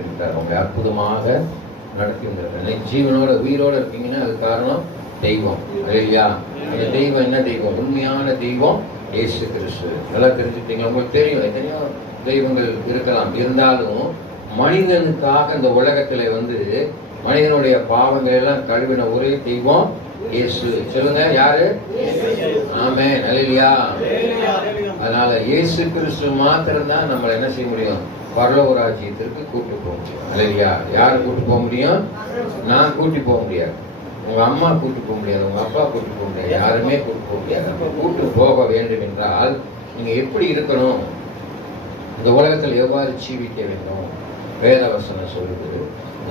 அவங்க அற்புதமாக நடத்தி வந்திருக்காங்க. ஜீவனோட உயிரோட இருக்கீங்கன்னா அது காரணம் தெய்வம் இல்லையா? அந்த தெய்வம் என்ன தெய்வம்? உண்மையான தெய்வம் இயேசு கிறிஸ்து. நல்லா தெரிஞ்சுட்டீங்களா? உங்களுக்கு தெரியும் எத்தனையோ தெய்வங்கள் இருக்கலாம். இருந்தாலும் மனிதனுக்காக இந்த உலகத்துல மனிதனுடைய பாவங்கள் எல்லாம் கழுவின ஒரே தெய்வம் இயேசு. சொல்லுங்க, யாரு? ஆமென், அல்லேலூயா. அதனால இயேசு கிறிஸ்து மாத்திரம்தான் நம்மளை என்ன செய்ய முடியும்? பரலோக ராஜ்யத்திற்கு கூட்டி போக முடியும். அல்லேலூயா. யார் கூட்டி போக முடியும்? நான் கூட்டி போக முடியாது, உங்க அம்மா கூட்டி போக முடியாது, உங்க அப்பா கூட்டி போக முடியாது, யாருமே கூட்டி போக முடியாது. அப்ப கூட்டு போக வேண்டும் என்றால் நீங்க எப்படி இருக்கணும்? இந்த உலகத்தில் எவ்வாறு ஜீவிக்க வேண்டும்? வேதவசனம் சொல்லுது,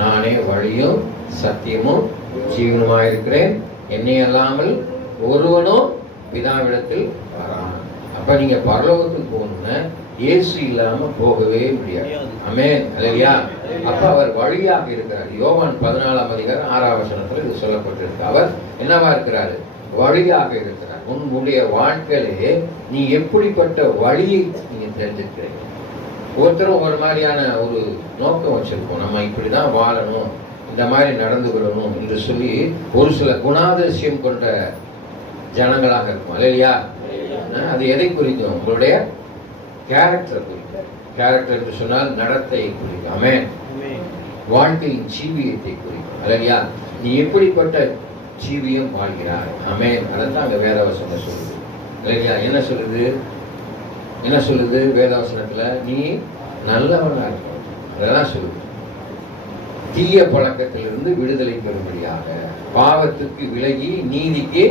நானே வழியும் சத்தியமும் ஜீவனுமாயிருக்கிறேன், என்னை அல்லாமல் ஒருவனும் பிதாவிடத்தில் வரான். அப்ப நீங்க பரலோகத்துக்கு போகணும்னா இயேசு இல்லாம போகவே முடியாது. ஆமென், அல்லேலூயா. அப்ப அவர் வழியாக இருக்கிறார். யோவான் 14ஆம் அதிகாரம் 6ஆம் வசனத்துல இது சொல்லப்பட்டிருக்கு. அவர் என்னவா இருக்கிறாரு? வழியாக இருக்கிறார். உன்னுடைய வாழ்க்கையிலே நீ எப்படிப்பட்ட வழியை நீங்க தெரிஞ்சுக்கிறீங்க? ஒருத்தரும் ஒரு மாதிரியான ஒரு நோக்கம் வச்சிருக்கோம், நம்ம இப்படிதான் வாழணும், இந்த மாதிரி நடந்து கொள்ளணும் என்று சொல்லி ஒரு சில குணாதிசயம் கொண்ட ஜனங்களாக இருக்கும். அல்லேலூயா. அது எதை குறிக்கும்? உங்களுடைய கேரக்டர் குறிக்கும். கேரக்டர் என்று சொன்னால் நடத்தையை குறிக்கும். ஆமென். வாழ்க்கையின் ஜீவியத்தை குறிக்கும். அல்லேலூயா. நீ எப்படிப்பட்ட ஜீவியம் வாழ்கிறாய்? ஆமென். அதான் அங்க வேதவசனம் சொல்லுது. அல்லேலூயா. என்ன சொல்லுது? என்ன சொல்லுது வேதவசனத்துல? நீ நல்லவனா இருக்க, அதெல்லாம் சொல்லுது. தீய பழக்கத்திலிருந்து விடுதலை பெறும்படியாக, பாவத்துக்கு விலகி நீதிக்கு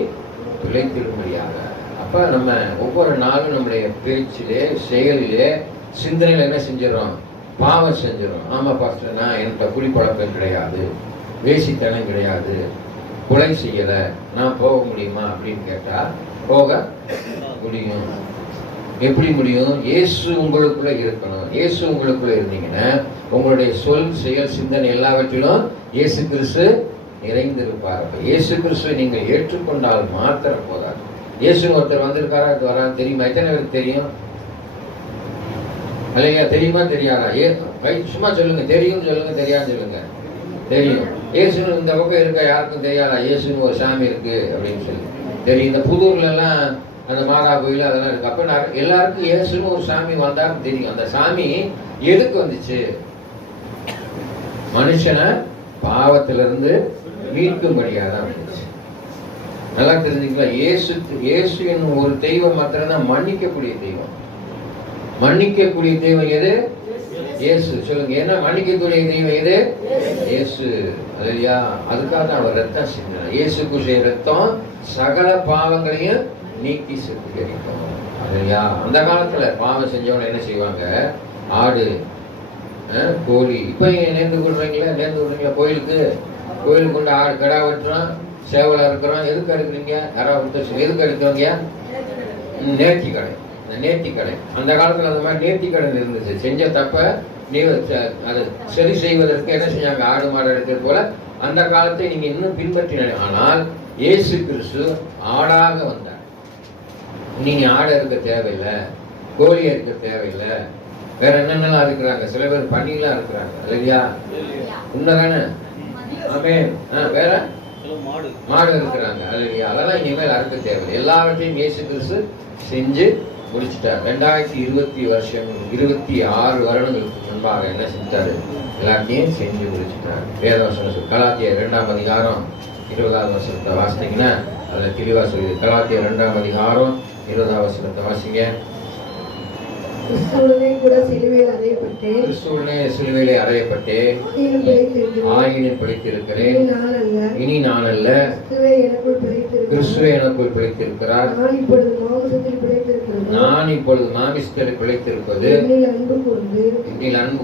பிழைத்திரும்படியாக. அப்ப நம்ம ஒவ்வொரு நாளும் நம்முடைய பேச்சிலே, செயலிலே, சிந்தனையில என்ன செஞ்சிடறோம்? பாவம் செஞ்சிடறோம். ஆமா பாஸ்டர், நான் என்கிட்ட குடிப்பழக்கம் கிடையாது, வேசித்தனம் கிடையாது, கொலை செய்யல, நான் போக முடியுமா அப்படின்னு கேட்டா போக முடியும். எப்படி முடியும்? இயேசு உங்களுக்குள்ள இருக்கணும். இயேசு உங்களுக்குள்ள இருந்தீங்கன்னா உங்களுடைய சொல், செயல், சிந்தனை எல்லாவற்றிலும் இயேசு கிறிஸ்து நிறைந்திருப்பார். இயேசு கிறிஸ்துவை நீங்கள் ஏற்றுக்கொண்டால் மாத்திரம் போதாது. இயேசுன்னு ஒருத்தர் வந்திருக்காரா, இது வரான்னு தெரியுமா? எத்தனை பேருக்கு தெரியும்? அல்லையா? தெரியுமா தெரியாதா? சும்மா சொல்லுங்க. தெரியும் சொல்லுங்க, தெரியாது சொல்லுங்க. தெரியும். இயேசுன்னு இந்த பக்கம் இருக்க யாருக்கும் தெரியாதா? இயேசுன்னு ஒரு சாமி இருக்கு அப்படின்னு சொல்லி தெரியும். இந்த புதூர்ல எல்லாம் அந்த மாதா கோயில் அதெல்லாம் இருக்கு. அப்ப எல்லாருக்கும் இயேசுன்னு ஒரு சாமி வந்தாருன்னு தெரியும். அந்த சாமி எதுக்கு வந்துச்சு? மனுஷனை பாவத்திலிருந்து மீட்கும்படியாக தான் வந்துச்சு. நல்லா தெரிஞ்சுக்கலாம். இயேசு என்னும் ஒரு தெய்வம் மாத்திரம்தான் மன்னிக்கக்கூடிய தெய்வம். மன்னிக்கக்கூடிய தெய்வம் எது? இயேசு. சொல்லுங்க, என்ன மன்னிக்கக்கூடிய தெய்வம் எது? இயேசு. அல்லேலூயா. அதுக்காக தான் அவர் ரத்தம் சிந்தினார். இயேசு கிறிஸ்துவின் ரத்தம் சகல பாவங்களையும் நீக்கி சுத்திகரிக்கும். அல்லேலூயா. அந்த காலத்துல பாவம் செஞ்சவங்க என்ன செய்வாங்க? ஆடு, கோழி. இப்ப நீங்க நேர்ந்து விடுறீங்களா கோயிலுக்கு கொண்டு ஆடு கடா வெட்டுறோம், சேவலா இருக்கிறோம். எதுக்கு எடுக்கிறீங்க? யாராவது எதுக்கு எடுக்கிறவங்க? நேர்த்தி கடை. இந்த நேர்த்தி கடை அந்த காலத்துல அந்த மாதிரி நேர்த்தி கடை இருந்துச்சு. செஞ்ச தப்ப அதை சரி செய்வதற்கு என்ன செஞ்சாங்க? ஆடு மாடு எடுத்தது போல அந்த காலத்தை நீங்க இன்னும் பின்பற்றின. ஆனால் இயேசு கிறிஸ்து ஆடாக வந்தார். நீங்க ஆடை இருக்க தேவையில்லை, கோழியா இருக்க தேவையில்லை, வேற என்னென்னலாம் இருக்கிறாங்க. சில பேர் பன்னிலாம் இருக்கிறாங்க. இல்லையா? உண்மைதானே? ஆமென். வேற மாடு இருக்கிறாங்க. இல்லையா? அதெல்லாம் இனிமேல் அறுக்க தேவையில்லை. எல்லாவற்றையும் இயேசு கிறிஸ்து செஞ்சு முடிச்சுட்டார். 26 வருடங்களுக்கு முன்பாக என்ன செஞ்சாரு? எல்லாத்தையும் செஞ்சு முடிச்சுட்டார். வேதவசனம் கலாத்தியர் 2ஆம் அதிகாரம் 20ஆவது வசனத்தை வாசித்தீங்கன்னா அதுல தெளிவா சொல்லுது. கலாத்தியர் 2ஆம் அதிகாரம் 20ஆவது வசனத்தை வாசிங்க. கிறிஸ்துவுடனே கூட சிலுவையில் அறையப்பட்டு ஆயினில் பிழைத்திருக்கிறேன். இனி நான் அல்ல, கிறிஸ்துவே எனக்குள் பிழைத்திருக்கிறார். நான் இப்பொழுது மாமிசத்தில் பிழைத்திருப்பது என்னில் அன்பு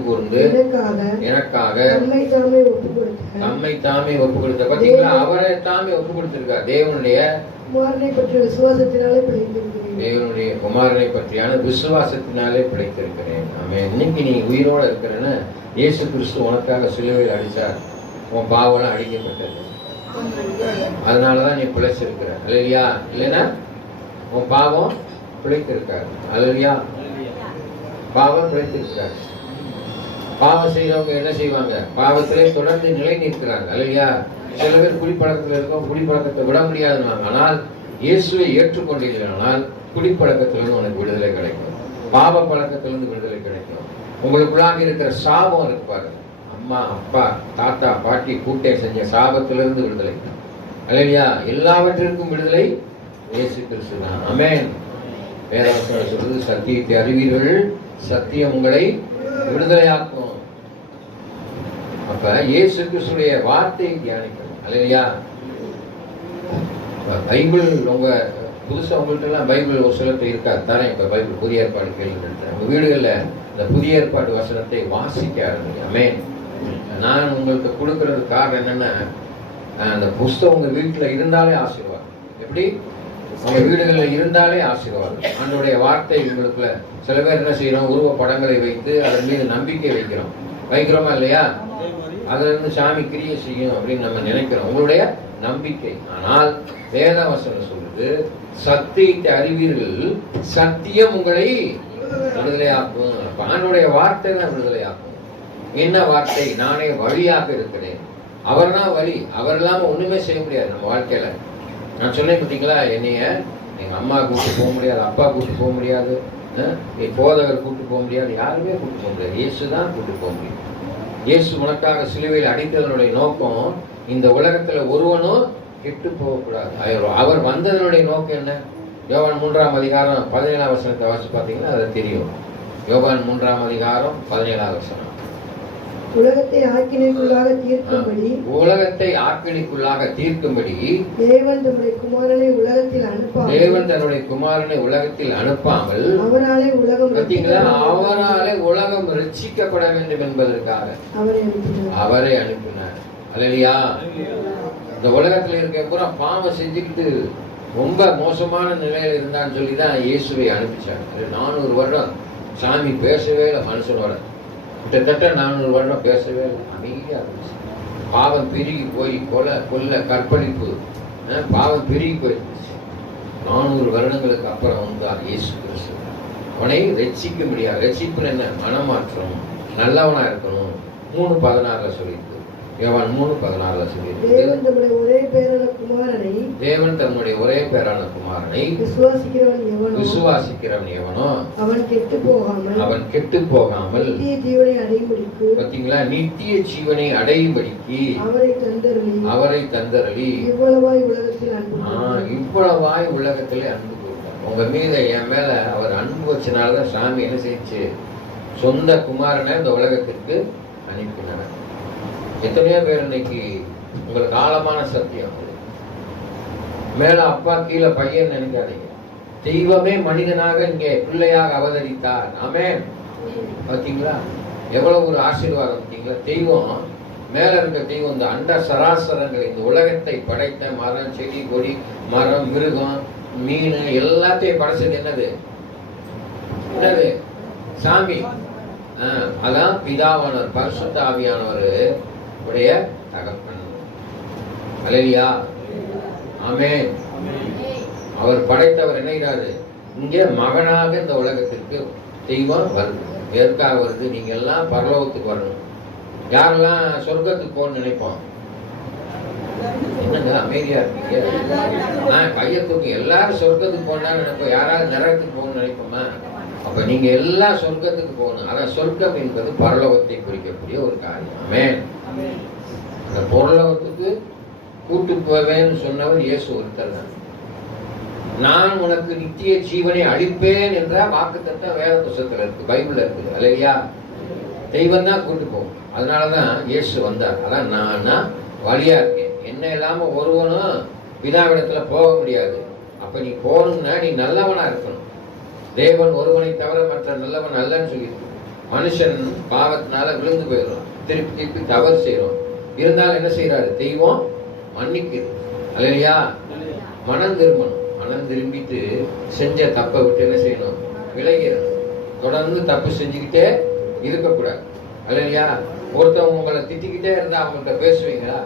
கூர்ந்து எனக்காக தம்மை தாமே ஒப்பு கொடுத்த. பாத்தீங்களா? அவரை தாமே ஒப்பு கொடுத்திருக்கார். தேவனுடைய குமாரனை பற்றியான விசுவாசத்தினாலே பிழைத்திருக்கிறேன். ஆமென். இன்னைக்கு நீ உயிரோட இருக்கிறேன்னு இயேசு கிறிஸ்து உனக்காக சிலுவையில் அடிச்சார். உன் பாவம்லாம் அடிக்கப்பட்டது. அதனாலதான் நீ பிழைச்சிருக்கிற. அல்லேலூயா. இல்லைன்னா உன் பாவம் பிழைத்திருக்காரு. அல்லேலூயா. பாவம் பிழைத்திருக்காரு. பாவம் செய்யறவங்க என்ன செய்வாங்க? பாவத்திலே தொடர்ந்து நிலை நிற்கிறாங்க இல்லையா? சில பேர் குடிப்பழக்கத்தில் இருக்கோம், குடிப்பழக்கத்தை விட முடியாதுன்னு. ஆனால் இயேசுவை ஏற்றுக்கொண்டீர்களானால் குடிப்பழக்கத்திலிருந்து உனக்கு விடுதலை கிடைக்கும், பாவ பழக்கத்திலிருந்து விடுதலை கிடைக்கும். உங்களுக்குள்ளாக இருக்கிற சாபம் இருக்கு பாருங்க, அம்மா அப்பா தாத்தா பாட்டி கூட்டே செஞ்ச சாபத்திலிருந்து விடுதலை இல்லையா? எல்லாவற்றிற்கும் விடுதலை இயேசு கிறிஸ்து தான். ஆமென். வேதவசனம் சொல்றது, சத்தியத்தை அறிவீர்கள், சத்தியம் உங்களை விடுதலையாக்கும். அப்ப இயேசு கிறிஸ்துடைய வார்த்தையை தியானிக்கணும் இல்லையா? பைபிள் உங்க புதுசா உங்கள்கிட்ட எல்லாம் பைபிள் ஒரு சிலத்தை இருக்காது தானே. இப்ப பைபிள் புதிய ஏற்பாடு கேள்விப்பட்டேன். உங்க வீடுகள்ல இந்த புதிய ஏற்பாடு வசனத்தை வாசிக்க ஆரம்பிங்க. ஆமென். நான் உங்களுக்கு கொடுக்கறது காரணம் என்னன்னா, அந்த புஸ்தகம் உங்க வீட்டுல இருந்தாலே ஆசீர்வாதம். எப்படி? உங்க வீடுகளில் இருந்தாலே ஆசீர்வாதம். ஆண்டவருடைய வார்த்தை உங்களுக்குள்ள. சில பேர் என்ன செய்யறோம்? உருவ படங்களை வைத்து அதன் மீது நம்பிக்கை வைக்கிறோமா இல்லையா? அதுல இருந்து சாமி கிரியை செய்யும் அப்படின்னு நம்ம நினைக்கிறோம், உங்களுடைய நம்பிக்கை. ஆனால் வேதவசனம் சொல்லுது, சத்தியத்தை அறிவீர்கள், சத்தியம் உங்களை விடுதலையாக்கும். ஆண்டவருடைய வார்த்தை தான் விடுதலையாக்கும். என்ன வார்த்தை? நானே வழியாக இருக்கிறேன். அவர் தான் வழி. அவர் இல்லாம ஒண்ணுமே செய்ய முடியாது நம்ம வாழ்க்கையில. நான் சொன்னேன் பார்த்தீங்களா, என்னைய எங்க அம்மா கூப்பிட்டு போக முடியாது, அப்பா கூப்பிட்டு போக முடியாது, போதகர் கூப்பிட்டு போக முடியாது, யாருமே கூப்பிட்டு போக முடியாது. இயேசு தான் கூப்பிட்டு போக முடியும். இயேசு உனக்காக சிலுவையில் அடித்ததனுடைய நோக்கம், இந்த உலகத்துல ஒருவனும் கெட்டு போகக்கூடாது. அவர் வந்ததனுடைய நோக்கம் என்ன? யோவான் 3ஆம் அதிகாரம் 17ஆம் வசனத்தை வாசி பார்த்தீங்கன்னா அது தெரியும். யோவான் 3ஆம் அதிகாரம் 17ஆம் வசனம். உலகத்தை ஆக்கினைக்குள்ளாக தீர்க்கும்படி தேவன் தன்னுடைய குமாரனை உலகத்தில் அனுப்பாமல் அவராலே உலகம் ரட்சிக்கப்பட வேண்டும் என்பதற்காக அவரை அனுப்பினார். அல்லேலூயா. இந்த உலகத்துல இருக்க பூரா பாவம் செஞ்சுக்கிட்டு ரொம்ப மோசமான நிலையில இருந்தான்னு சொல்லிதான் இயேசுவை அனுப்பிச்சாங்க. 400 வருடம் சாமி பேசவே இல்லை மனுஷனோட. கிட்டத்தட்ட 400 வருடம் பேசவே இல்லை, அமைதியா இருந்துச்சு. பாவம் பெருகி போய் கொல்ல கற்பழிப்பு, பாவம் பெருகி போயிருந்துச்சு. 400 வருடங்களுக்கு அப்புறம் வந்தார் இயேசு கிறிஸ்து. அவனை ரட்சிக்க முடியாது. ரட்சிப்புன்னு என்ன? மனமாற்றம், நல்லவனா இருக்கணும். 3:16 சொல்லியிருக்கு. யோவான் 3:16 சொல்லியிருக்கு. தேவன் தன்னுடைய ஒரே பேரான குமாரனை விசுவாசிக்கிறவன் எவனோ அவன் கெட்டு போகாமல் பார்த்தீங்களா, நித்திய ஜீவனை அடையும்படிக்கு அவரை தந்தரளி இவ்வளவாய் உலகத்திலே அன்பு கூர்ந்தார். உங்க மீத என் மேல அவர் அன்பு வச்சனாலதான் சாமி என்ன செய்ச்சு? சொந்த குமாரனை இந்த உலகத்திற்கு அனுப்பினார். எத்தனையோ பேர் இன்னைக்கு உங்களுக்கு ஆழமான சத்தியம், மேல அப்பா கீழே பையன் நினைக்காதீங்க. தெய்வமே மனிதனாக இங்கே பிள்ளையாக அவதரித்தார். ஆமென். பாத்தீங்களா எவ்வளவு ஒரு ஆசீர்வாதம்? பார்த்தீங்களா? தெய்வம் மேல இருக்க தெய்வம் இந்த அண்ட சராசரங்கள், இந்த உலகத்தை படைத்த மரம் செடி கொடி மரம் மிருகம் மீன் எல்லாத்தையும் படைச்சது என்னது? சாமி. அதான் பிதாவானவர், பரிசுத்த ஆவியானவர் உடைய தகப்பன். அல்லேலூயா. ஆமென். அவர் படைத்தவர் என்னைறாரு? இங்கே மகனாக இந்த உலகத்திற்கு தெய்வம் வருது. எதற்காக வருது? நீங்க எல்லாம் பரலோகத்துக்கு வரணும். யாரெல்லாம் சொர்க்கத்துக்கு போகணும்னு நினைப்போம்? என்னங்க அமைதியா இருக்கீங்க? கையை தூக்கி. எல்லாரும் சொர்க்கத்துக்கு போகணும்னு நினைப்போம். யாராவது நரகத்துக்கு போகணும்னு நினைப்போமா? அப்ப நீங்க எல்லாம் சொர்க்கத்துக்கு போகணும். அதான் சொர்க்கம் என்பது பரலோகத்தை குறிக்கக்கூடிய ஒரு காரியம். ஆமென். அந்த பரலோகத்துக்கு கூட்டு போவேன்னு சொன்னவர் இயேசு ஒருத்தர் தான். நான் உனக்கு நித்திய ஜீவனை அளிப்பேன் என்ற வாக்குத்தத்தம் வேத புத்தகத்துல இருக்கு, பைபிள்ல இருக்குது. அல்லேலூயா. தெய்வம் தான் கூட்டு போகும். அதனாலதான் இயேசு வந்தார். அதான் நான் வழியா இருக்கேன், என்ன இல்லாம ஒருவனும் பிதாவிடத்துல போக முடியாது. அப்ப நீ போகணும்னா நீ நல்லவனா இருக்கணும். தேவன் ஒருவனை தவிர மற்ற நல்லவன் அல்லன்னு சொல்லியிருக்கு. மனுஷன் பாவத்தினால விழுந்து போயிடும், திருப்பி திருப்பி தவறு செய்யறோம். இருந்தாலும் என்ன செய்யறாரு? தெய்வம் மன்னிக்குது. அல்லேலூயா. மனம் திரும்பணும். மனம் திரும்பிட்டு செஞ்ச தப்பை விட்டு என்ன செய்யணும்? விலகிடணும். தொடர்ந்து தப்பு செஞ்சுக்கிட்டே இருக்கக்கூடாது. அல்லேலூயா. ஒருத்தவங்க உங்களை திட்டிக்கிட்டே இருந்தா அவங்கள்ட்ட பேசுவீங்களா?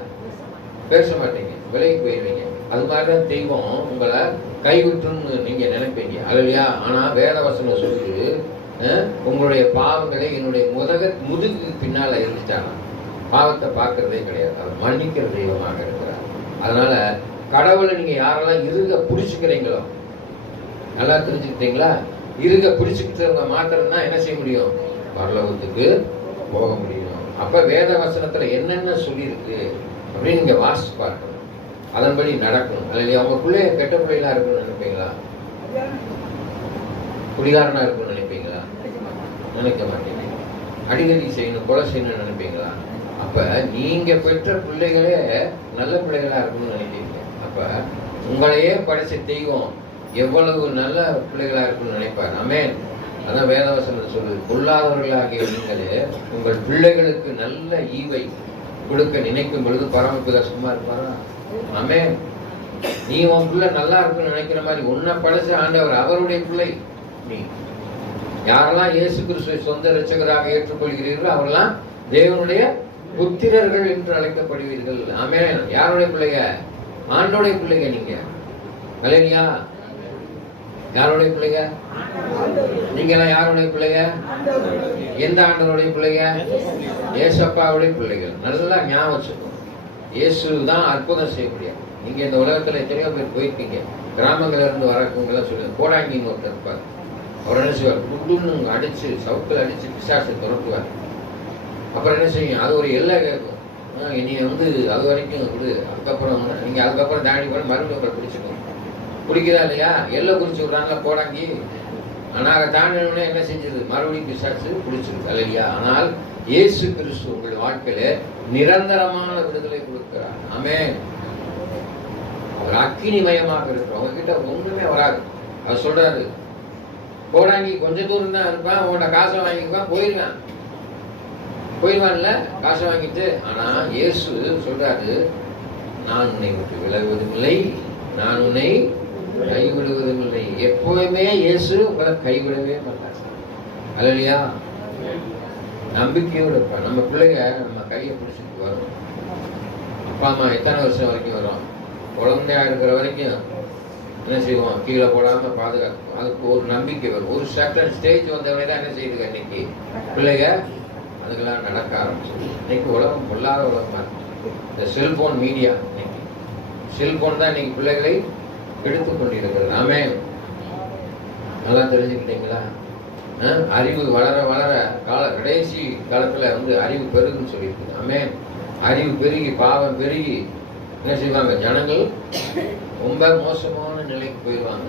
பேச மாட்டீங்க, விலகி போயிடுவீங்க. அது மாதிரிதான் தெய்வம் உங்களை கைவிட்டுன்னு நீங்க நினைப்பீங்க. அல்லேலூயா. ஆனா வேத வசனம் சொல்லுது, உங்களுடைய பாவங்களை என்னுடைய முதுகுக்கு பின்னால இருந்துட்டாங்க. பாவத்தை பார்க்கறதே கிடையாது. அவர் மன்னிக்கிற தெய்வமாக இருக்கிறார். அதனால கடவுளை நீங்க யாரெல்லாம் இருக பிடிச்சுக்கிறீங்களோ, நல்லா தெரிஞ்சுக்கிட்டீங்களா? இருக பிடிச்சுக்கிட்டவங்க மாத்திரம் தான் என்ன செய்ய முடியும்? பரலோகத்துக்கு போக முடியும். அப்ப வேத வசனத்துல என்னென்ன சொல்லியிருக்கு அப்படின்னு நீங்க வாசிச்சு பார்க்கணும். அதன்படி நடக்கணும். அல்லது அவங்க பிள்ளைய கெட்ட பிள்ளைகளா இருக்கணும்னு நினைப்பீங்களா? குடிகாரனா இருக்கணும்னு நினைப்பீங்களா? நினைக்க மாட்டீங்க. அடிக்கடி செய்யணும், கொலை செய்யணும்னு நினைப்பீங்களா? அப்ப நீங்க பெற்ற பிள்ளைகளே நல்ல பிள்ளைகளா இருக்கணும்னு நினைப்பீங்க. அப்ப உங்களையே படைச்ச தெய்வம் எவ்வளவு நல்ல பிள்ளைகளா இருக்குன்னு நினைப்பார். ஆமென். அதான் வேதவசனம் சொல்லுது, பொல்லாதவர்களாகிய நீங்களே உங்கள் பிள்ளைகளுக்கு நல்ல ஈவை கொடுக்க நினைக்கும் பொழுது பரமபிதா சும்மா இருப்பாரா? ஆமென். நீ உன் பிள்ளை நல்லா இருக்குன்னு நினைக்கிற மாதிரி உன்னை படைச்ச ஆண்டவர் அவருடைய பிள்ளை நீ. யாரெல்லாம் இயேசு கிறிஸ்துவை சொந்த இரட்சகராக ஏற்றுக்கொள்கிறீர்களோ அவரெல்லாம் தேவனுடைய புத்திரர்கள் என்று அழைக்கப்படுவீர்கள். ஆமென். யாருடைய பிள்ளைங்க? ஆண்டோடைய பிள்ளைங்க நீங்க. அல்லேலூயா. யாருடைய பிள்ளைங்க? நீங்க எல்லாம் யாருடைய பிள்ளைங்க? எந்த ஆண்டவருடைய பிள்ளைங்க? ஏசப்பாவுடைய பிள்ளைகள். நல்லா ஞாபகம் வச்சுக்கணும். இயேசு தான் அற்புதம் செய்ய முடியாது. நீங்க இந்த உலகத்துல எத்தனையோ பேர் போயிருக்கீங்க. கிராமங்கள்ல இருந்து வரவங்க சொல்லுங்க, கோடாங்கின்னு ஒருத்தர் இருப்பார். அவர் என்ன செய்வார்? குடுன்னு அடிச்சு சவுக்கில் அடிச்சு பிசாசை துரத்துவார். அப்புறம் என்ன செய்யும்? அது ஒரு எல்லை கேட்கும். நீ அது வரைக்கும் விடு, அதுக்கப்புறம் நீங்க அதுக்கப்புறம் தாண்டி போன மறுபடியும் உங்களை பிடிச்சிக்கணும். பிடிக்குதா இல்லையா? எல்லை குறிச்சு விடுறாங்களா கோடாங்கி. ஆனால் தாண்டினோடனே என்ன செஞ்சது? மறுபடியும் பிசாசு பிடிச்சிருக்கு. இல்லையா? ஆனால் இயேசு கிறிஸ்து உங்கள் வாழ்க்கையில நிரந்தரமான விடுதலை கொடுக்கிறார். ஆமென். அவர் அக்கினிமயமாக இருக்கிறோம். உங்ககிட்ட ஒண்ணுமே வராது. அவர் சொல்றாரு, கோடாங்கி கொஞ்ச தூரம் தான் இருப்பான், உங்கள்கிட்ட காசை வாங்கிக்குவான், போயிடுவான்ல காசை வாங்கிட்டு. ஆனா இயேசு சொல்றாரு, நான் உன்னை விட்டு விலகுவதும் இல்லை, நான் உன்னை கைவிடுவதும் இல்லை. எப்பவுமே இயேசு உங்களை கைவிடவே மாட்டார். அல்லையா? நம்பிக்கையோடு இருப்பார். நம்ம பிள்ளைங்க நம்ம கையை பிடிச்சிட்டு வரும். அப்பா அம்மா எத்தனை வருஷம் வரைக்கும் வரும்? குழந்தையா இருக்கிற வரைக்கும் என்ன செய்வோம்? கீழே போடாம பாதுகாக்கும். அதுக்கு ஒரு நம்பிக்கை வரும். ஒரு சர்டன் ஸ்டேஜ் வந்தவனே தான் என்ன செய்யுது இன்னைக்கு பிள்ளைங்க அதுக்கெல்லாம் நடக்க ஆரம்பிச்சு. இன்னைக்கு உலகம் பொல்லாத உலகமா இருக்கு. இந்த செல்போன் மீடியா, இன்னைக்கு செல்போன் தான் இன்னைக்கு பிள்ளைகளை எடுத்துக் கொண்டிருக்கிறது. ஆமென். நல்லா தெரிஞ்சுக்கிட்டீங்களா? அறிவு வளர வளர கடைசி காலத்துல அறிவு பெருகுன்னு சொல்லியிருக்கு. ஆமென். அறிவு பெருகி பாவம் பெருகி என்ன செய்வாங்க? ஜனங்கள் ரொம்ப மோசமான நிலைக்கு போயிடுவாங்க.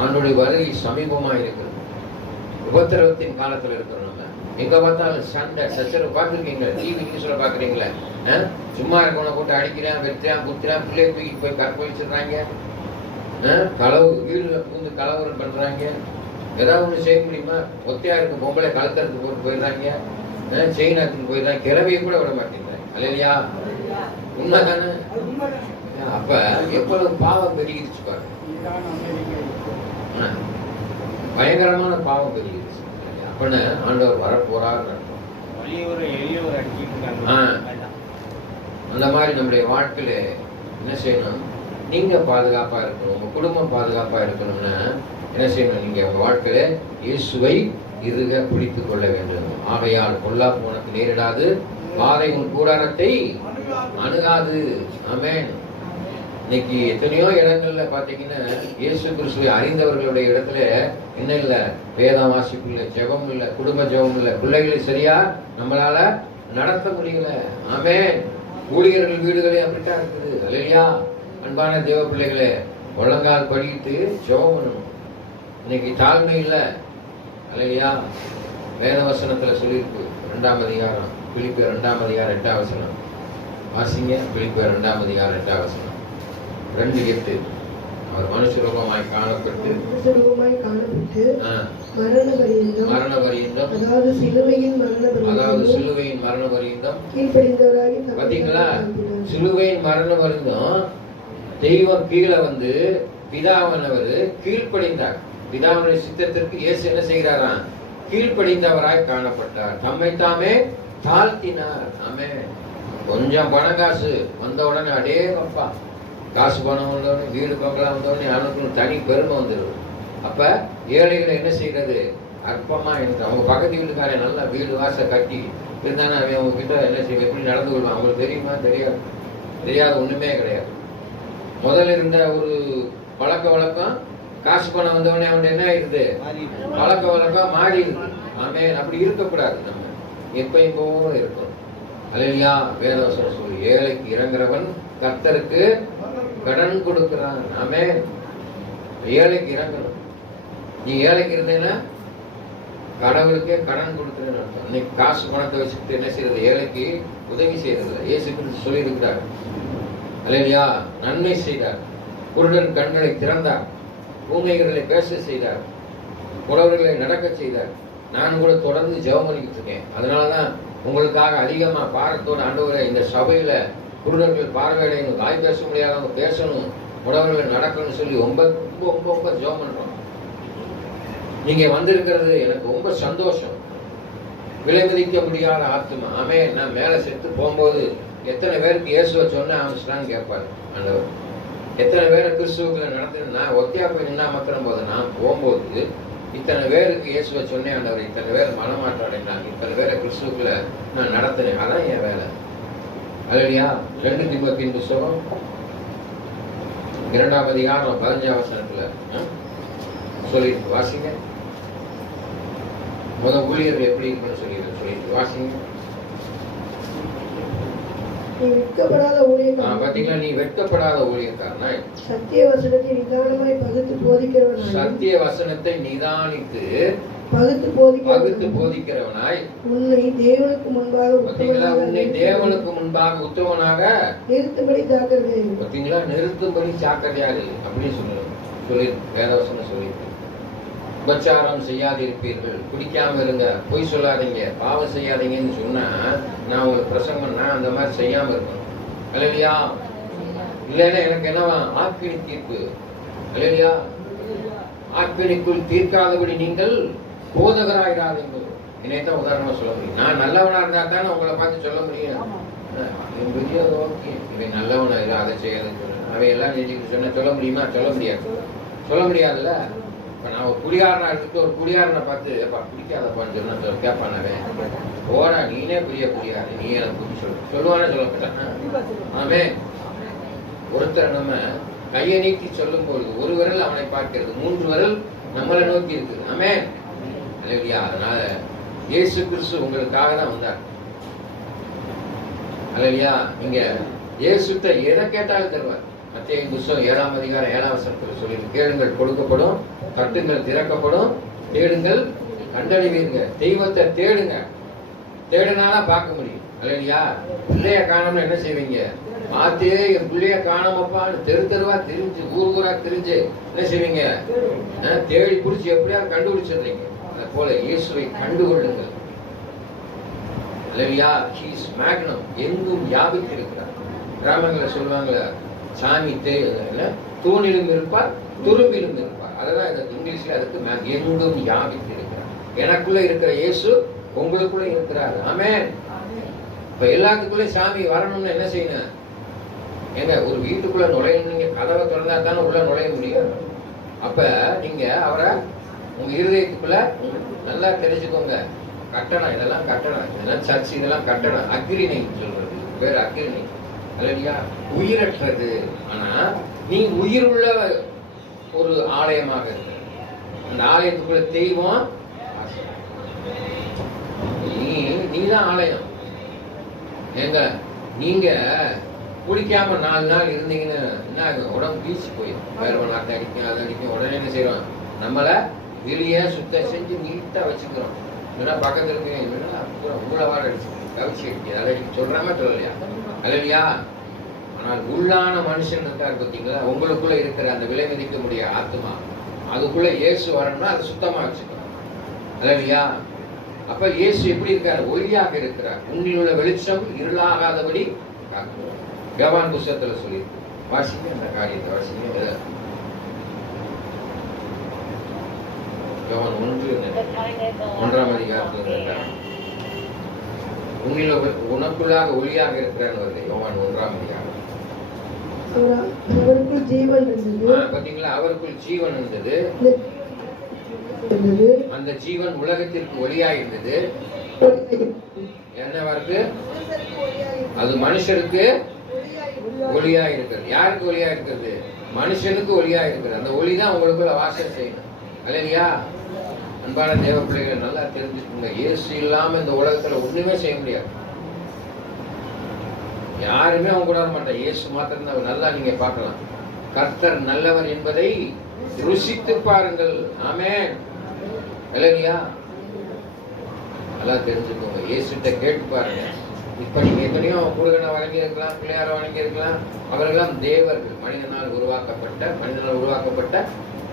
அவனுடைய வருகை சமீபமா இருக்கிறது. உபத்திரவத்தின் காலத்துல இருக்கிறோம். நம்ம எங்க பார்த்தாலும் சண்டை சச்சரவு. பார்த்துருக்கீங்களா? டிவி நியூஸ்ல பாக்குறீங்களா? சும்மா இருக்கவனை போட்டு அடிக்கிறான், வெட்டுறான், குத்துறான், பிள்ளைய தூக்கிட்டு போய் கற்பழிச்சிடுறாங்க. களவு வீடுல பூந்து கலவரம் பண்றாங்க. ஏதாவது ஒண்ணு செய்ய முடியுமா? ஒத்தையா இருக்க பொம்பளை கலத்தறதுக்கு போட்டு போயிடுறாங்க, செயினாத்துக்கு போயிடுறாங்க. கிளவியை கூட விட மாட்டேங்கிறாங்க. அல்லையா? உண்மைதானே? அப்ப எவ்வளவு பாவம் பெருகிடுச்சு பாருங்க. பயங்கரமான பாவம் பெருகிடுச்சு. அப்பன்னு ஆண்டவர் வரப்போறாரு. அந்த மாதிரி நம்முடைய வாழ்க்கையில என்ன செய்யணும்? நீங்க பாதுகாப்பா இருக்கணும், உங்க குடும்பம் பாதுகாப்பா இருக்கணும்னா என்ன செய்யணும்? நீங்க உங்க வாழ்க்கையில இயேசுவை இறுக பிடித்துக் கொள்ள வேண்டும். ஆகையால் பொல்லாப்பு உனக்கு நேரிடாது, பாதை உன் கூடாரத்தை அணுகாது. ஆமென். இன்னைக்கு எத்தனையோ இடங்கள்ல பாத்தீங்கன்னா இயேசு கிறிஸ்துவை அறிந்தவர்களுடைய இடத்துல என்ன இல்ல? வேதம் வாசிப்பு இல்லை, ஜெபம் இல்லை, குடும்ப ஜெபம் இல்லை, பிள்ளைகளை சரியா நம்மளால நடத்த முடியல. ஆமென். ஊழியர்கள் வீடுகளே அப்படித்தான் இருக்குது. அல்லையா? அன்பான தேவ பிள்ளைகளே, ஒழுங்கால் படிக்கிட்டு ஜெபம் பண்ணணும். இன்னைக்கு தாழ்மை இல்லை. அல்லையா? வேதவசனத்துல சொல்லியிருக்கு. 2ஆம் அதிகாரம் பிலிப்பியர் 2ஆம் அதிகாரம் 8ஆம் வசனம் வாசிங்க. பிலிப்பியர் 2ஆம் அதிகாரம் 8ஆம் வசனம் 2:8. அவர் மனுஷரூபமாய் காணப்பட்டு மரண பரியந்தம், அதாவது சிலுவையின் மரண பரியந்தம் பாத்தீங்களா? சிலுவையின் மரண பரியந்தம் தெய்வம் கீழே பிதாவானவர் கீழ்ப்படிந்தார். பிதாவுடைய சித்தத்திற்கு இயேசு என்ன செய்கிறாராம்? கீழ்ப்படிந்தவராய் காணப்பட்டார். தம்மை தாமே தாழ்த்தினார். ஆமென். கொஞ்சம் பணம் காசு வந்த உடனே அடே அப்பா, காசு பணம் வந்தோடனே, வீடு பங்களா வந்தோடனே அவனுக்கு தனி பெருமை வந்துடும். அப்ப ஏழைகளை என்ன செய்யறது? அற்பமா இருந்து அவங்க பக்கத்து வீட்டுக்காரன் நல்லா வீடு வாசல் கட்டி இருந்தானே அவன் அவங்க கிட்ட என்ன செய்வான், எப்படி நடந்து கொள்வான் அவங்களுக்கு தெரியுமா? தெரியாது. தெரியாத ஒண்ணுமே கிடையாது. முதல்ல இருந்த ஒரு பழக்க வழக்கம் காசு பணம் வந்தவொடனே அவன் என்ன ஆயிடுது, பழக்க வழக்கம் மாறி இருக்கு. ஆமென். அப்படி இருக்கக்கூடாது. நம்ம எப்பயும் போல இருக்கணும். அல்லேலூயா. வேதவசனம் சொல்லி ஏழைக்கு இறங்குறவன் கர்த்தருக்கு கடன் கொடுக்கிறான். ஆமென். ஏழைக்கு இறங்கணும். நீ ஏழைக்கு இருந்தீங்கன்னா கடவுளுக்கே கடன் கொடுக்குறேன்னு அர்த்தம். இன்னைக்கு காசு பணத்தை வச்சுக்கிட்டு என்ன செய்யறது, ஏழைக்கு உதவி செய்யறது. இயேசு கிறிஸ்து சொல்லி இருக்கிறார். அல்லேலூயா. நன்மை செய்தார், குருடன் கண்களை திறந்தார், ஊமைகளை பேச செய்தார், புலவர்களை நடக்க செய்தார். நான் கூட தொடர்ந்து ஜெபம் பண்ணிக்கிட்டு இருக்கேன். அதனாலதான் உங்களுக்காக அதிகமா பாரத்தோட ஆண்டவரே இந்த சபையில குருடர்கள் பார்வையடையணும், தாய் பேச முடியாதவங்க பேசணும், புலவர்கள் நடக்கணும்னு சொல்லி ரொம்ப ரொம்ப ரொம்ப ரொம்ப ஜெபம் பண்றோம். நீங்க வந்திருக்கிறது எனக்கு ரொம்ப சந்தோஷம். விலை மதிக்க முடியாத ஆத்மா. ஆமென். நான் மேல செத்து போகும்போது எத்தனை பேருக்கு இயேசுவை சொன்ன ஆரம்பிச்சுட்டான்னு கேட்பாரு ஆண்டவர். எத்தனை பேரை கிறிஸ்துவுக்குள்ள நடத்தின, நான் ஒத்தையா போய் நின்னா மாத்திரம் போது நான் போகும்போது இத்தனை பேருக்கு இயேசுவை சொன்னேன் ஆண்டவர், இத்தனை பேர் மனமாற்றம் அடைந்தாங்க, இத்தனை பேரை கிறிஸ்துவுக்குள்ள நான் நடத்தினேன். அதான் என் வேலை. அல்லேலூயா. 2 தீமோத்தேயு புத்தகம் 2ஆம் அதிகாரம் 15ஆம் வசனத்துல சொல்லிட்டு வாசிங்க. ஊழியர்கள் எப்படி இருக்குன்னு சொல்லிட்டு வாசிங்க. நீ வெட்கப்படாத ஊழியக்காரன். பாத்தீங்களா, நீ வெட்கப்படாத ஊழியக்காரனாய் சத்திய வசனத்தை நிதானமாய் பகுத்து போதிக்கிறவனாய், சத்திய வசனத்தை நிதானித்து பகுத்து போதிக்கிறவனாய், உன்னை தேவனுக்கு முன்பாக பாத்தீங்களா, உன்னை தேவனுக்கு முன்பாக உத்தமனாக நிறுத்தும்படி ஜாக்கிரதை. பாத்தீங்களா, நிறுத்தும்படி ஜாக்கிரதையாரு அப்படின்னு சொல்லி வேதவசனம் சொல்லி. உபச்சாரம் செய்யாதிருப்பீர்கள், குடிக்காம இருங்க, பொய் சொல்லாதீங்க, பாவம் செய்யாதீங்கன்னு சொன்னா நான் உங்களுக்கு பிரசங்கம்னா அந்த மாதிரி செய்யாம இருக்கணும். அல்லேலூயா. இல்லைன்னா எனக்கு என்னவா, ஆக்கினி தீர்ப்பு. அல்லேலூயா. ஆக்கினிக்குள் தீர்க்காதபடி நீங்கள் போதகராயிராதீங்க. என்னைத்தான் உதாரணமா சொல்ல முடியும். நான் நல்லவனா இருந்தா தானே உங்களை பார்த்து சொல்ல முடியும். ஓகே இவன் நல்லவனா இல்லை, அதை செய்யாதுன்னு சொன்ன அவன் எல்லாம் செஞ்சுக்கிட்டு சொன்ன சொல்ல முடியுமா? சொல்ல முடியாது. சொல்ல முடியாதுல்ல. நான் ஒரு குடியாரனா எடுத்துட்டு ஒரு குடியாரனை பார்த்து குடிக்காதப்பான்னு சொன்னா கேட்பானவே, போடா நீனே பெரிய குடியாரு, நீ எனக்கு புத்தி சொல்லுவானே சொல்ல மாட்டான். ஆமே. ஒருத்தர் நம்ம கையை நீட்டி சொல்லும் போது ஒரு விரல் அவனை பார்க்கிறது, 3 விரல் நம்மளை நோக்கி இருக்குது. ஆமே. அல்லேலூயா. அதனால இயேசு கிறிஸ்து உங்களுக்காக தான் வந்தார். அல்லேலூயா. நீங்க இயேசுட்ட எதை கேட்டாலும் தருவார். மத்தேயு புத்தகம் 7ஆம் அதிகாரம் 7ஆம் வசனத்தில் சொல்லி, கேளுங்கள் கொடுக்கப்படும், தட்டுங்கள் திறக்கப்படும், தேடுங்கள் கண்டடைவீர்கள். தெய்வத்தை தேடுங்க. தேடுனாதான் பார்க்க முடியும். அல்லேலூயா. பிள்ளைய காணோம்னு என்ன செய்வீங்க? மாத்தே என் பிள்ளைய காணாமப்பான்னு தெரு தெருவா திரிஞ்சு ஊரா திரிஞ்சு என்ன செய்வீங்க? தேடி பிடிச்சி எப்படியாவது கண்டுபிடிச்சிடுறீங்க. அது போல இயேசுவை கண்டுகொள்ளுங்கள். அல்லேலூயா. ஹி இஸ் மேக்னம், எங்கும் வியாபித்து இருக்கிறார். கிராமங்களை சொல்லுவாங்களே, சாமி தூணிலும் இருப்பார், துரும்பிலும் இருப்பார். அதான் இங்கிலீஷ்ல அதுக்கு எங்கும் வியாபித்து இருக்கிறார். எனக்குள்ள இருக்கிற இயேசு உங்களுக்குள்ள இருக்கிறார். ஆமென். இப்ப எல்லாத்துக்குள்ள சாமி வரணும்னு என்ன செய்யணும்? ஏங்க, ஒரு வீட்டுக்குள்ள நுழையணும், நீங்க கதவை திறந்தா தானே உள்ள நுழைய முடியும். அப்ப நீங்க அவரை உங்க இருதயத்துக்குள்ள நல்லா தெரிஞ்சுக்கோங்க. கட்டணம், இதெல்லாம் கட்டணம், இதெல்லாம் சர்ச், இதெல்லாம் கட்டணம். அக்ரிணை சொல்றது பேர் அக்ரிணை. அல்லேலூயா. உயிரற்றது. ஆனா நீ உயிருள்ள ஒரு ஆலயமாக இருக்க. அந்த ஆலயத்துக்குள்ள தெய்வம் நீதான் ஆலயம். ஏங்க, நீங்க குளிக்காம 4 நாள் இருந்தீங்கன்னு என்ன ஆகும்? உடம்பு பீச்சு போயிடும். வேற நாட்டை அடிக்கும், அதை அடிக்கும். உடனே என்ன செய்யறோம்? நம்மள வெளியே சுத்தம் செஞ்சு நீட்டா வச்சுக்கிறோம். இல்லைன்னா பக்கத்துல இருக்கு உங்களை வாட அடிச்சு கவிச்சு அடிக்க அதை அடிக்க சொல்றாம சொல்லலையா? அல்லேலூயா. ஆனால் உள்ளான மனுஷன் இருக்காரு பார்த்தீங்களா, உங்களுக்குள்ள இருக்கிற அந்த விலை மதிக்க முடிய ஆத்மா, அதுக்குள்ள இயேசு வரணும்னா அதை சுத்தமா வச்சுக்கணும். அல்லேலூயா. அப்ப இயேசு எப்படி இருக்காரு? ஒளியாக இருக்கிறார். உன்னில் உள்ள வெளிச்சம் இருளாகாதபடி காக்கணும். யோவான் புத்தகத்துல சொல்லி வாசிங்க, அந்த காரியத்தை வாசிங்க. யோவான் 1ஆம் அதிகாரத்தில் உனக்குள்ளாக ஒளியாக இருக்கிறான்னு யோவான் 1ஆம் அதிகாரம். அவருக்குள் ஜீவன் இருந்தது. பாத்தீங்களா? அவருக்குள் ஜீவன் இருந்தது. இருந்தது. அந்த ஜீவன் உலகத்திற்கு ஒளியாய் இருந்தது. என்னவா இருக்கு? அது மனுஷருக்கு ஒளியா இருக்கிறது. யாருக்கு ஒளியா இருக்கிறது? மனுஷனுக்கு ஒளியா இருக்கிறது. அந்த ஒளி தான் உங்களுக்குள்ள வாசம் செய்யணும். அல்லையா? அன்பான தேவ பிள்ளைகளை நல்லா தெரிஞ்சுக்கோங்க. இயேசு இல்லாம இந்த உலகத்துல ஒண்ணுமே செய்ய முடியாது. யாருமே அவங்க கூட வர மாட்டாங்க. இயேசு மாத்திரம் தான். நல்லா நீங்க பார்க்கலாம். கர்த்தர் நல்லவர் என்பதை ருசித்து பாருங்கள். ஆமென். அல்லையா? நல்லா தெரிஞ்சுக்கோங்க. இயேசுட்ட கேட்டு பாருங்க. இப்ப நீங்க எத்தனையோ குருகனை வழங்கி இருக்கலாம், பிள்ளையார வழங்கி இருக்கலாம். அவரெல்லாம் தேவர்கள், மனிதனால் உருவாக்கப்பட்ட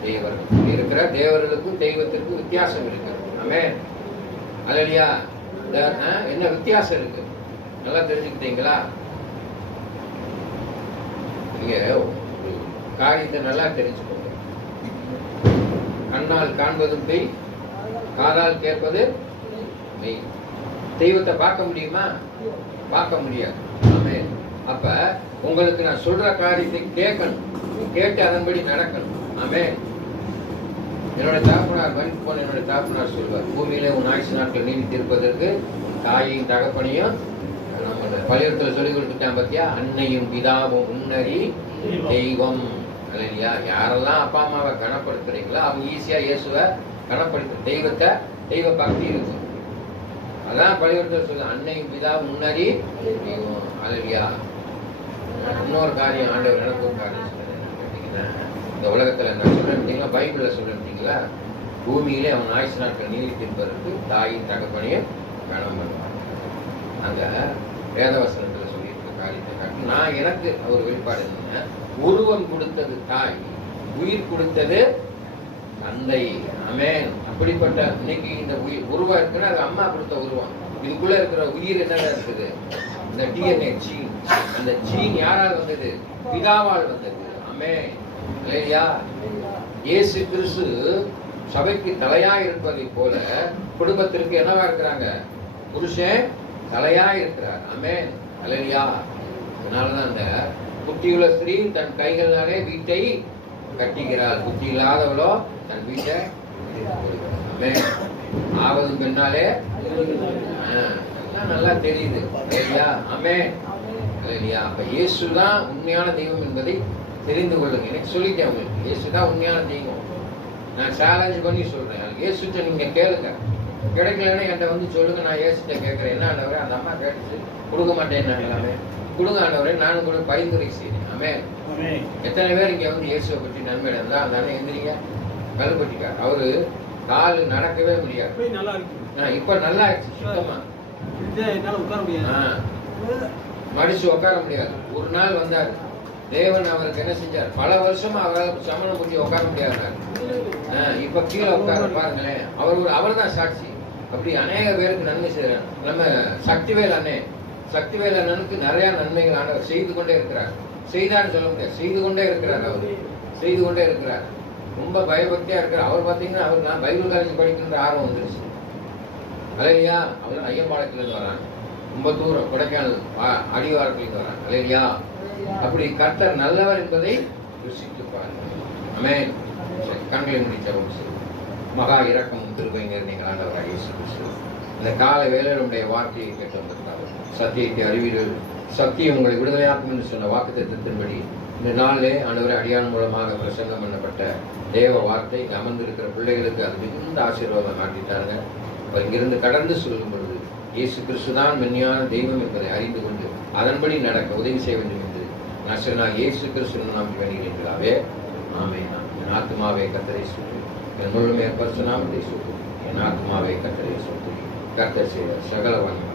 தேவர்கள். இருக்கிற தேவர்களுக்கும் தெய்வத்திற்கும் வித்தியாசம் இருக்கு. ஆமென். அல்லையா? என்ன வித்தியாசம் இருக்கு? நல்லா தெரிஞ்சுக்கிட்டீங்களா? நீங்க காரியத்தை நல்லா தெரிஞ்சுக்கோங்க. கண்ணால் காண்பதும் மெய், காதால் கேட்பது மெய். தெய்வத்தை பார்க்க முடியுமா? பார்க்க முடியாது. ஆமென். அப்ப உங்களுக்கு நான் சொல்ற காரியத்தை கேட்கணும், கேட்டு அதன்படி நடக்கணும். ஆமென். என்னோட தகப்பனார் மறித்து போன என்னோட தகப்பனார் சொல்வார், பூமியிலே உன் ஆயுசு நாட்கள் நீடித்திருப்பதற்கு தாயையும் தகப்பனையும் நம்ம பள்ளிக்கூடத்தில் சொல்லிக் கொடுத்துட்டான் பத்தியா? அன்னையும் பிதாவும் முன்னறி தெய்வம். இல்லையா? யாரெல்லாம் அப்பா அம்மாவை கனப்படுத்துறீங்களோ அவங்க ஈஸியா இயேசுவை கனப்படுத்த தெய்வத்தை தெய்வ பக்தி இருக்கும். அதான் பள்ளிக்கூடத்தில் சொல்ல அன்னையும் பிதாவும் முன்னறி தெய்வம். இல்லையா? இன்னொரு காரியம் ஆண்டவர் எனக்கு ஒரு காரியம் சொல்றேன் கேட்டீங்கன்னா, இந்த உலகத்துல நான் சொல்றேன் பைபிள்ல சொல்றீங்களா? பூமியிலே அவன் ஆயுசு நாட்கள் நீடித்திருப்பதற்கு தாயின் தகப்பனையும் கனம் பண்ணுவாங்க. அங்க வேதவசனத்துல சொல்லியிருக்க காரியத்தை காட்டு. நான் எனக்கு ஒரு வெளிப்பாடு என்னன்னா, உருவம் கொடுத்தது தாய், உயிர் கொடுத்தது தந்தை. ஆமென். அப்படிப்பட்ட இன்னைக்கு இந்த உருவம் இருக்குன்னா அது அம்மா கொடுத்த உருவம். இதுக்குள்ள இருக்கிற உயிர் என்னடா இருக்குது? இந்த டிஎன்ஏ ஜீன். அந்த ஜீன் யாரால் வந்தது? பிதாவால் வந்தது. ஆமென். இல்லையா? இயேசு கிறிஸ்து சபைக்கு தலையா இருப்பதை போல குடும்பத்திற்கு என்னவா இருக்கிறாங்க? புருஷன் தலையா இருக்கிறார். ஆமென். அல்லேலூயா. அதனாலதான் அந்த புத்தியுள்ள ஸ்திரீ தன் கைகளாலே வீட்டை கட்டிக்கிறாள், புத்தி இல்லாதவளோ தன் வீட்டை. ஆமென். ஆவதும் பெண்ணாலே நல்லா தெரியுது. அல்லேலூயா. ஆமென். அல்லேலூயா. அப்ப இயேசு தான் உண்மையான தெய்வம் என்பதை தெரிந்து கொள்ளுங்க. எனக்கு சொல்லிட்டேன் உங்களுக்கு, இயேசு தான் உண்மையான தெய்வம். நான் சேலஞ்ச் பண்ணி சொல்றேன். இயேசுட்ட நீங்க கேளுங்க. கிடைக்கலன்னா என்கிட்ட வந்து சொல்லுங்க, நான் இயேசுட்ட கேட்கிறேன். என்ன ஆண்டவரே? அந்த அம்மா கேட்டுச்சு, கொடுக்க மாட்டேன். எல்லாமே கொடுங்க ஆண்டவரே, நானும் கூட பரிந்துரை செய்யறேன். ஆமென். எத்தனை பேர் இங்க வந்து இயேசுவை பற்றி நன்மை இருந்தா அந்த அண்ணன் எந்திரிங்க கல்பட்டிக்கார். அவரு காலு நடக்கவே முடியாது. இப்ப நல்லா ஆயிடுச்சு. சுத்தமா மடிச்சு உட்கார முடியாது. ஒரு நாள் வந்தாரு தேவன், அவருக்கு என்ன செஞ்சார்? பல வருஷமா அவரால் சமணம் புரிஞ்சு உட்கார முடியாது. இப்ப கீழே உட்கார பாருங்களேன். அவர் தான் சாட்சி. அப்படி அநேக பேருக்கு நன்மை செய்யறாங்க. நம்ம சக்திவேல் அண்ணனுக்கு நிறைய நன்மைகள் ஆண்டவர் செய்து கொண்டே இருக்கிறார். செய்தான்னு சொல்ல முடியாது, செய்து கொண்டே இருக்கிறார். அவர் செய்து கொண்டே இருக்கிறார். ரொம்ப பயபக்தியா இருக்கிறார். அவர் பாத்தீங்கன்னா அவர் நான் பைபிள் காலேஜ் படிக்கின்ற ஆர்வம் வந்துருச்சு. அலையா? அவர் ஐயம்பாளையத்துல இருந்து வராங்க. ரொம்ப தூரம் கொடைக்கானல் அடிவாரத்திலிருந்து வராங்க. அலையா? அப்படி கர்த்தர் நல்லவர் என்பதை ருசித்து பாருங்கள். ஆமென். கண்களை முடிச்சவங்க மகா இரக்கமும் கிருபையும் நீங்கள் ஆண்டவராக இயேசு கிறிஸ்து இந்த கால வேளை நம்முடைய வார்த்தையை கேட்டு வந்திருக்கிறார்கள். சத்தியத்தை அறிவீர்கள், சத்தியம் உங்களை விடுதலையாக்கும் என்று சொன்ன வாக்குத்தத்தத்தின்படி இந்த நாளிலே ஆண்டவரை அடியான் மூலமாக பிரசங்கம் பண்ணப்பட்ட தேவ வார்த்தை அமர்ந்திருக்கிற பிள்ளைகளுக்கு அது மிகுந்த ஆசீர்வாதம் மாற்றிட்டாருங்க. அவர் இங்கிருந்து கடந்து சொல்லும் பொழுது இயேசு கிறிஸ்து தான் மென்மையான தெய்வம் என்பதை அறிந்து கொண்டு அதன்படி நடக்க உதவி செய்ய வேண்டும் என்று நான் இயேசு கிறிஸ்து நாம் வேண்டுகிறீர்களாவே. ஆமென். என் ஆத்மாவே கர்த்தரை சுற்றி, என் முழுமையை பரிசுத்த நாமத்தை சுற்றி, என் ஆத்மாவே கர்த்தரை சுற்றி, கர்த்தர் செய்த சகல வல்லமை